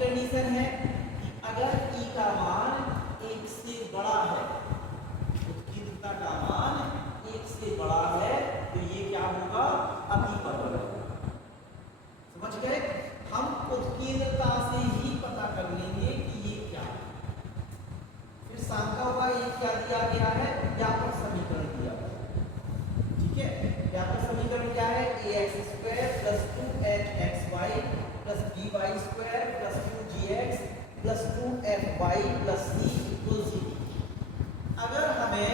Condition है कि अगर ई का मान 1 से बड़ा है, उत्कीर्णता का मान 1 से बड़ा है, तो ये क्या होगा, अतिपरवलय होगा। समझ गए? हम उत्कीर्णता से ही पता कर लेंगे कि ये क्या है। फिर शाखाओं का ये क्या दिया गया है, व्यापक समीकरण दिया गया है। ठीक है, व्यापक समीकरण क्या है, ax² + 2hxy + by² + 2gx + 2fy + c = 0। अगर हमें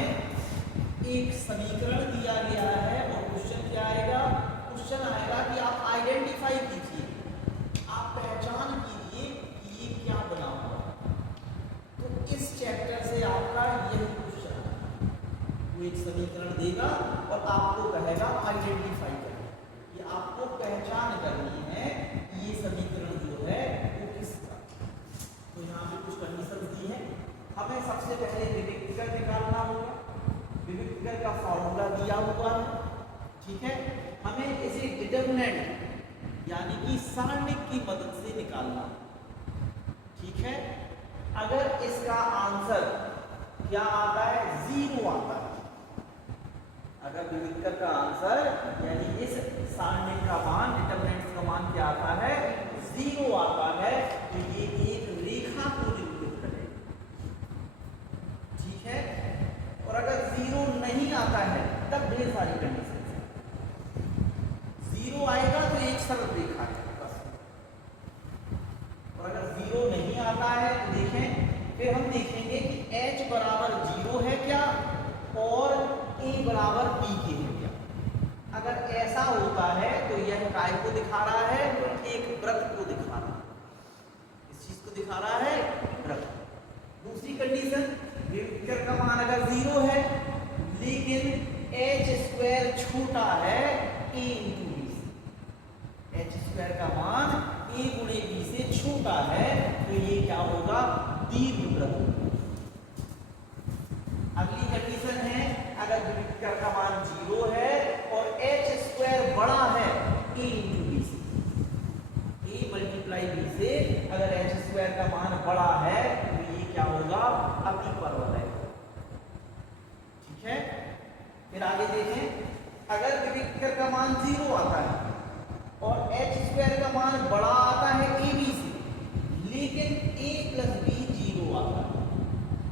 एक समीकरण दिया गया है और क्वेश्चन क्या आएगा, क्वेश्चन आएगा कि आप आइडेंटिफाई कीजिए, आप पहचान कीजिए कि ये क्या बना हुआ है। तो इस चैप्टर से आपका यही क्वेश्चन है। वो एक समीकरण देगा और आपको कहेगा आइडेंटिफाई करें, ये आपको पहचान करनी है कि ये समीकरण जो है वो किसका। तो यहाँ पे कुछ कंडीशन दी है। हमें सबसे पहले विविक्तकर निकालना होगा। विविक्तकर का फॉर्मूला दिया हुआ है। ठीक है, हमें इसे डिटरमिनेंट यानी कि सारणिक की मदद से निकालना। ठीक है, अगर इसका आंसर क्या आता है, 0 आता है। अगर विविक्तकर का आंसर यानी इस सारणिक का मान, डिटरमिनेंट का मान क्या आता है, 0 आता है, तो ये एक रेखा को निरूपित करेगा। ठीक है, और अगर 0 नहीं आता है तब ढेर सारी कंडीशन है। 0 आएगा तो एक सरल रेखा है बस। और अगर 0 नहीं आता है तो देखें, फिर हम देखेंगे कि h बराबर 0 है क्या और a बराबर b के है क्या। अगर ऐसा होता है तो यह काय को दिखा रहा है, एक वृत्त को दिखा रहा है। इस चीज को दिखा रहा है, वृत्त। दूसरी कंडीशन, विविक्तकर का मान अगर 0 है लेकिन h² छोटा है a × b से, h² का मान a × b से छोटा है, तो ये क्या होगा, दीर्घवृत्त होगा। अगली कंडीशन है, अगर विविक्तकर का मान 0 है और h² बड़ा है a × b से, a × b से अगर h² का मान बड़ा है तो ये क्या होगा, अतिपरवलय। ठीक है, फिर आगे देखें, अगर विविक्तकर का मान 0 आता है और h² का मान बड़ा आता है ab से, लेकिन a + b 0 आता है,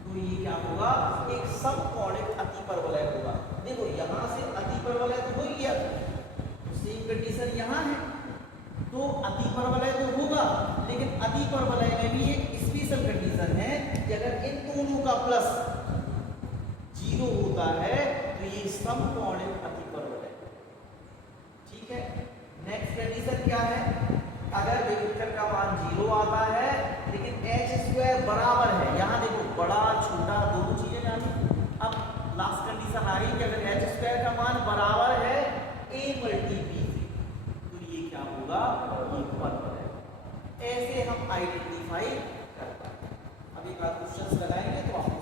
तो ये क्या होगा, एक समकोणिक अतिपरवलय होगा। देखो यहां से अतिपरवलय तो हो ही गया, तो सेम कंडीशन यहां है, तो अतिपरवलय तो होगा, लेकिन अतिपरवलय में भी एक स्पेशल कंडीशन है कि अगर इन दोनों का प्लस 0 होता है तो ये समकोणिक अतिपरवलय। ठीक है, नेक्स्ट कंडीशन क्या है, अगर विविक्तकर का मान 0 आता है लेकिन h² बराबर है, यहाँ देखो बड़ा छोटा दोनों चीजें जानी। अब लास्ट कंडीशन आ गई कि अगर h² का मान बराबर है a × b से, तो ये क्या होगा, ये परवलय। ऐसे हम आइडेंटिफाई कर पाएंगे। अब एक बार क्वेश्चन लगाएंगे तो आप